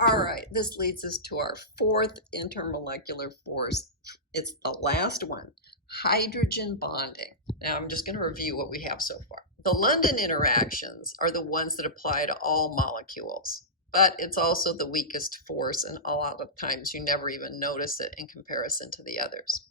All right, this leads us to our fourth intermolecular force. It's the last one, hydrogen bonding. Now I'm just going to review what we have so far. The London interactions are the ones that apply to all molecules, but it's also the weakest force, and a lot of times you never even notice it in comparison to the others.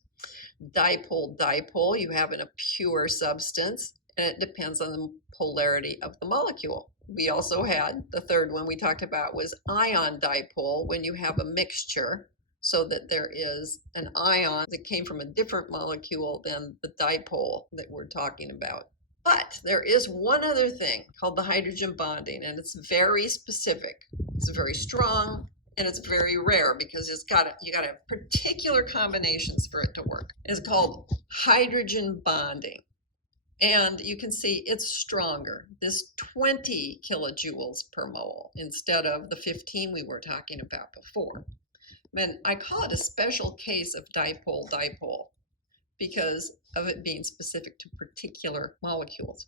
Dipole-dipole you have in a pure substance, and it depends on the polarity of the molecule. We also had the third one we talked about was ion dipole, when you have a mixture so that there is an ion that came from a different molecule than the dipole that we're talking about. But there is one other thing called the hydrogen bonding, and it's very specific. It's very strong, and it's very rare because you got to have particular combinations for it to work. It's called hydrogen bonding. And you can see it's stronger, this 20 kilojoules per mole instead of the 15 we were talking about before. And I call it a special case of dipole-dipole because of it being specific to particular molecules.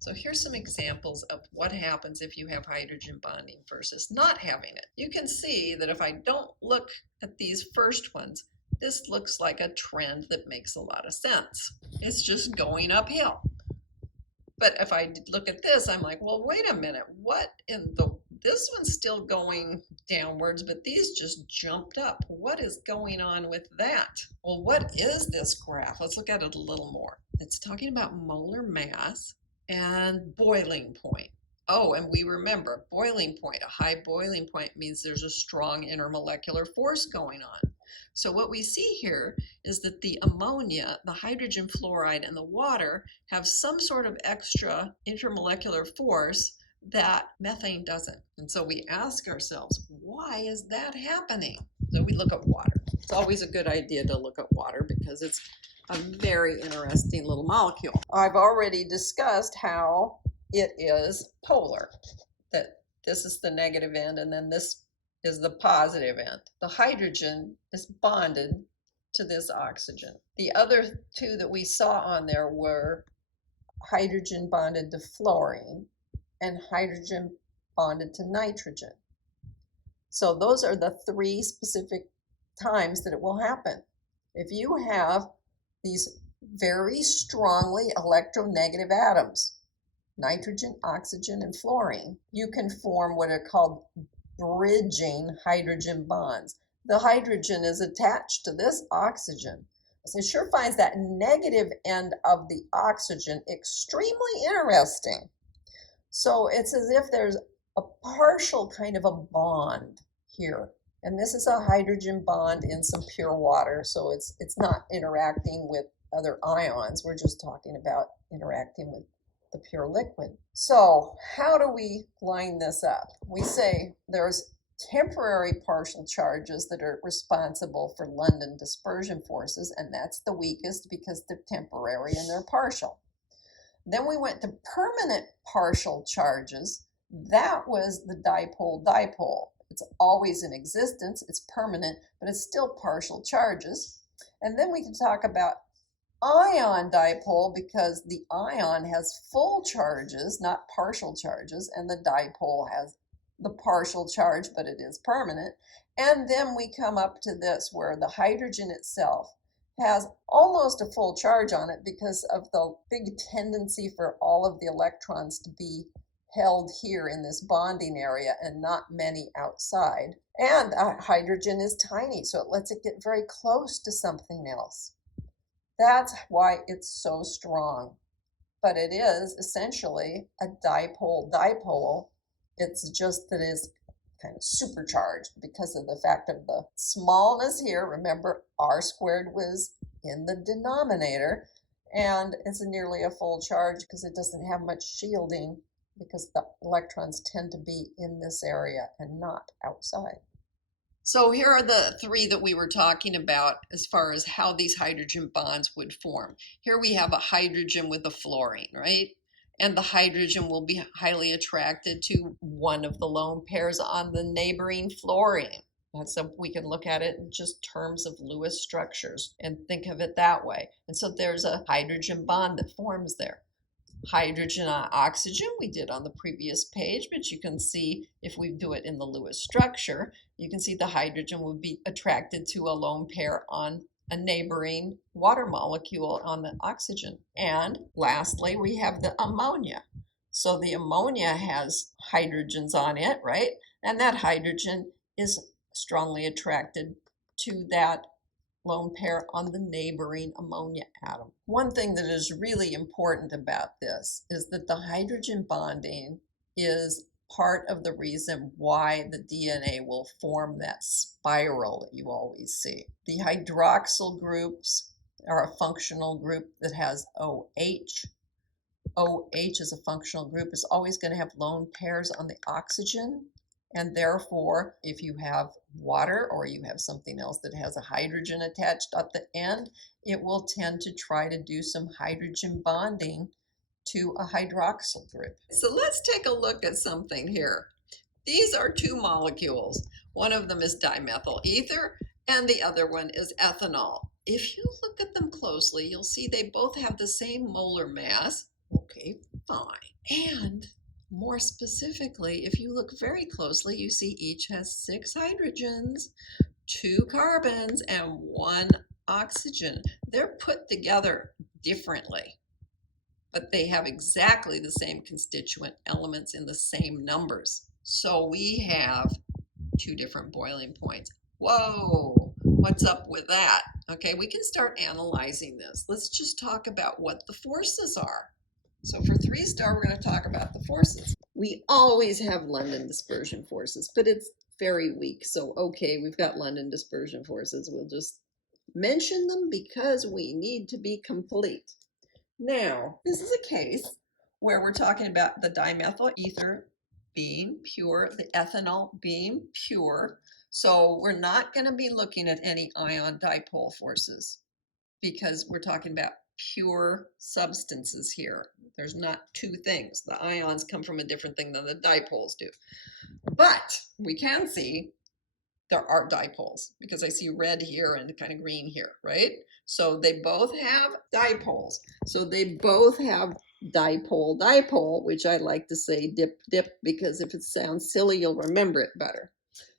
So here's some examples of what happens if you have hydrogen bonding versus not having it. You can see that if I don't look at these first ones, this looks like a trend that makes a lot of sense. It's just going uphill. But if I look at this, I'm like, well, wait a minute, this one's still going downwards, but these just jumped up. What is going on with that? Well, what is this graph? Let's look at it a little more. It's talking about molar mass and boiling point. Oh, and we remember boiling point. A high boiling point means there's a strong intermolecular force going on. So what we see here is that the ammonia, the hydrogen fluoride, and the water have some sort of extra intermolecular force that methane doesn't. And so we ask ourselves, why is that happening? So we look at water. It's always a good idea to look at water because it's a very interesting little molecule. I've already discussed how it is polar, that this is the negative end and then this is the positive end. The hydrogen is bonded to this oxygen. The other two that we saw on there were hydrogen bonded to fluorine and hydrogen bonded to nitrogen. So those are the three specific times that it will happen. If you have these very strongly electronegative atoms, nitrogen, oxygen, and fluorine, you can form what are called bridging hydrogen bonds. The hydrogen is attached to this oxygen. So it sure finds that negative end of the oxygen extremely interesting. So it's as if there's a partial kind of a bond here. And this is a hydrogen bond in some pure water, so it's not interacting with other ions. We're just talking about interacting with the pure liquid. So how do we line this up? We say there's temporary partial charges that are responsible for London dispersion forces, and that's the weakest because they're temporary and they're partial. Then we went to permanent partial charges. That was the dipole-dipole. It's always in existence, it's permanent, but it's still partial charges. And then we can talk about ion dipole because the ion has full charges, not partial charges, and the dipole has the partial charge, but it is permanent. And then we come up to this where the hydrogen itself has almost a full charge on it because of the big tendency for all of the electrons to be held here in this bonding area and not many outside. And hydrogen is tiny, so it lets it get very close to something else. That's why it's so strong. But it is essentially a dipole-dipole. It's just that it's kind of supercharged because of the fact of the smallness here. Remember, r squared was in the denominator, and it's nearly a full charge because it doesn't have much shielding because the electrons tend to be in this area and not outside. So here are the three that we were talking about as far as how these hydrogen bonds would form. Here we have a hydrogen with a fluorine, right? And the hydrogen will be highly attracted to one of the lone pairs on the neighboring fluorine. So we can look at it in just terms of Lewis structures and think of it that way. And so there's a hydrogen bond that forms there. Hydrogen on oxygen we did on the previous page, but you can see if we do it in the Lewis structure, you can see the hydrogen would be attracted to a lone pair on a neighboring water molecule on the oxygen. And lastly, we have the ammonia. So the ammonia has hydrogens on it, right? And that hydrogen is strongly attracted to that lone pair on the neighboring ammonia atom. One thing that is really important about this is that the hydrogen bonding is part of the reason why the DNA will form that spiral that you always see. The hydroxyl groups are a functional group that has OH. OH as a functional group is always going to have lone pairs on the oxygen. And therefore, if you have water or you have something else that has a hydrogen attached at the end, it will tend to try to do some hydrogen bonding to a hydroxyl group. So let's take a look at something here. These are two molecules. One of them is dimethyl ether and the other one is ethanol. If you look at them closely, you'll see they both have the same molar mass. Okay, fine. And more specifically, if you look very closely, you see each has 6 hydrogens, 2 carbons, and 1 oxygen. They're put together differently, but they have exactly the same constituent elements in the same numbers. So we have 2 different boiling points. Whoa, what's up with that? Okay, we can start analyzing this. Let's just talk about what the forces are. So for 3-star, we're going to talk about the forces. We always have London dispersion forces, but it's very weak. So, okay, we've got London dispersion forces. We'll just mention them because we need to be complete. Now, this is a case where we're talking about the dimethyl ether being pure, the ethanol being pure. So we're not going to be looking at any ion dipole forces because we're talking about pure substances here. There's not 2 things. The ions come from a different thing than the dipoles do. But we can see there are dipoles because I see red here and kind of green here, right? So they both have dipoles. So they both have dipole, which I like to say dip, because if it sounds silly, you'll remember it better.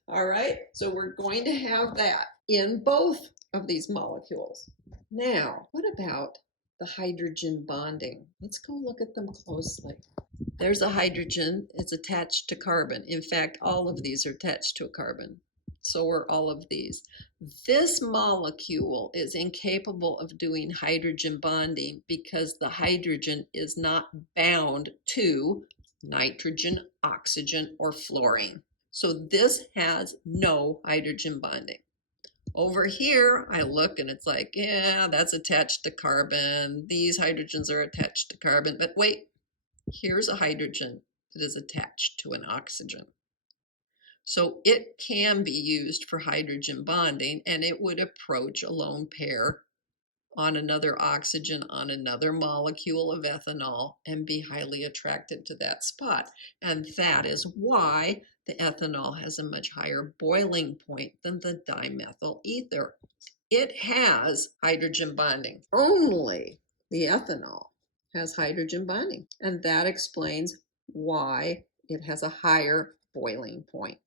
All right, so we're going to have that in both of these molecules. Now, what about the hydrogen bonding? Let's go look at them closely. There's a hydrogen, it's attached to carbon. In fact, all of these are attached to a carbon. So are all of these. This molecule is incapable of doing hydrogen bonding because the hydrogen is not bound to nitrogen, oxygen, or fluorine. So this has no hydrogen bonding. Over here, I look and it's like, yeah, that's attached to carbon. These hydrogens are attached to carbon. But wait, here's a hydrogen that is attached to an oxygen. So it can be used for hydrogen bonding, and it would approach a lone pair on another oxygen on another molecule of ethanol and be highly attracted to that spot. And that is why the ethanol has a much higher boiling point than the dimethyl ether. It has hydrogen bonding. Only the ethanol has hydrogen bonding, and that explains why it has a higher boiling point.